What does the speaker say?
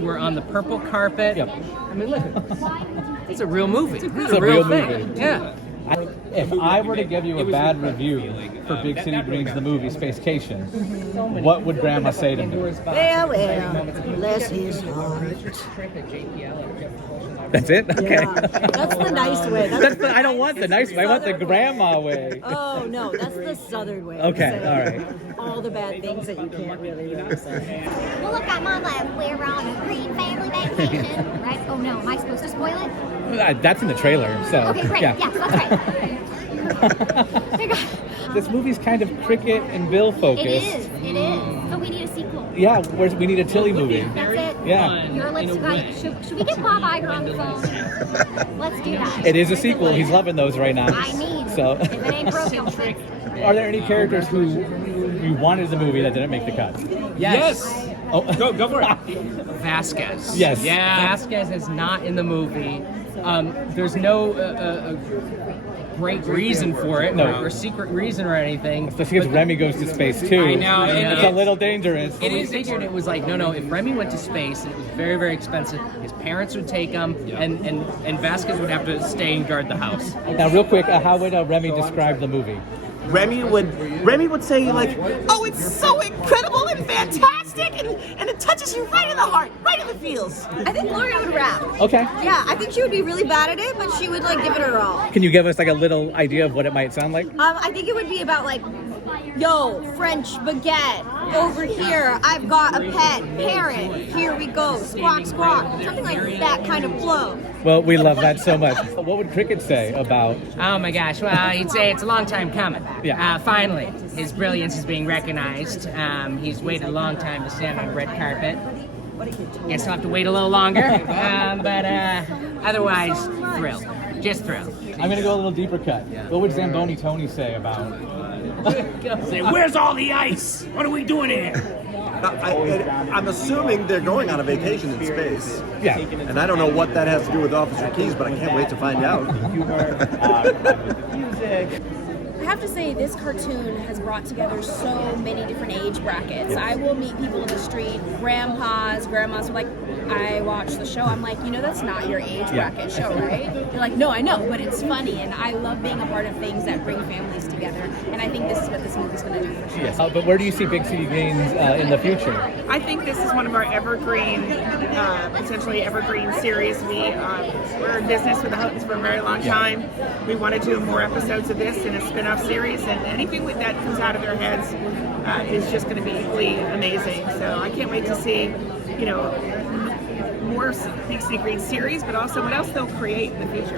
We're on the purple carpet. Yep. I mean, look, it's a real movie. It's a real thing. movie. Yeah. If I were to give you a bad review for Big City Greens, the movie Spacecation, what would Grandma say to me? Well, bless his heart. That's it? Okay. Yeah. That's the nice way. I don't want the nice way. I want the grandma way. Oh, no, that's the southern way. Okay, all right. All the bad things that you can't really say. Well, look at Mama. We're on a green family vacation, right? Oh no, am I supposed to spoil it? That's in the trailer, so. Okay, great. Yeah. Yes, that's right. This movie's kind of cricket and Bill focused. It is. It is. So we need a sequel. Yeah, we need a Tilly movie. That's it. Yeah. Your lips, should we get Bob Iger on the phone? Let's do that. It is a sequel. He's loving those right now. I mean, so. if it ain't broke, don't fix it. Are there any characters who you wanted in the movie that didn't make the cut? Yes. Oh. Go for it. Vasquez. Yes. Yeah. Vasquez is not in the movie. There's no great reason for it, or secret reason or anything. Especially because Remy goes to space too. I know. It's a little dangerous. It is dangerous. It was like, no. If Remy went to space and it was very, very expensive, his parents would take him, and Vasquez would have to stay and guard the house. Now, real quick, how would Remy describe the movie? Remy would say like, oh, it's so incredible and fantastic, and it touches you right in the heart, right in the feels. I think Gloria would rap. Okay. Yeah, I think she would be really bad at it, but she would like give it her all. Can you give us like a little idea of what it might sound like? I think it would be about like, yo, French baguette, over here, I've got a pet, parrot, here we go, squawk, squawk. Something like that kind of flow. Well, we love that so much. What would Cricket say about... Oh my gosh, well, he'd say it's a long time coming. Yeah. Finally, his brilliance is being recognized. He's waited a long time to stand on a red carpet. Guess he'll have to wait a little longer. But otherwise, thrilled. Just thrilled. I'm going to go a little deeper cut. What would Zamboni Tony say about... Say, where's all the ice? What are we doing here? I'm assuming they're going on a vacation in space. Yeah. And I don't know what that has to do with Officer Keyes, but I can't wait to find out. I have to say, this cartoon has brought together so many different age brackets. I will meet people in the street, grandmas are like, I watch the show. I'm like, that's not your age bracket show, right? They're like, no, I know, but it's funny, and I love being a part of things that bring families together, and I think this is what this movie's going to do for sure. Yes. But where do you see Big City Greens in the future? I think this is one of our evergreen, potentially evergreen series. We're in business with the Houghton's for a very long time. We want to do more episodes of this in a spin-off series, and anything that comes out of their heads is just going to be equally amazing. So I can't wait to see, more Big City Green series, but also what else they'll create in the future.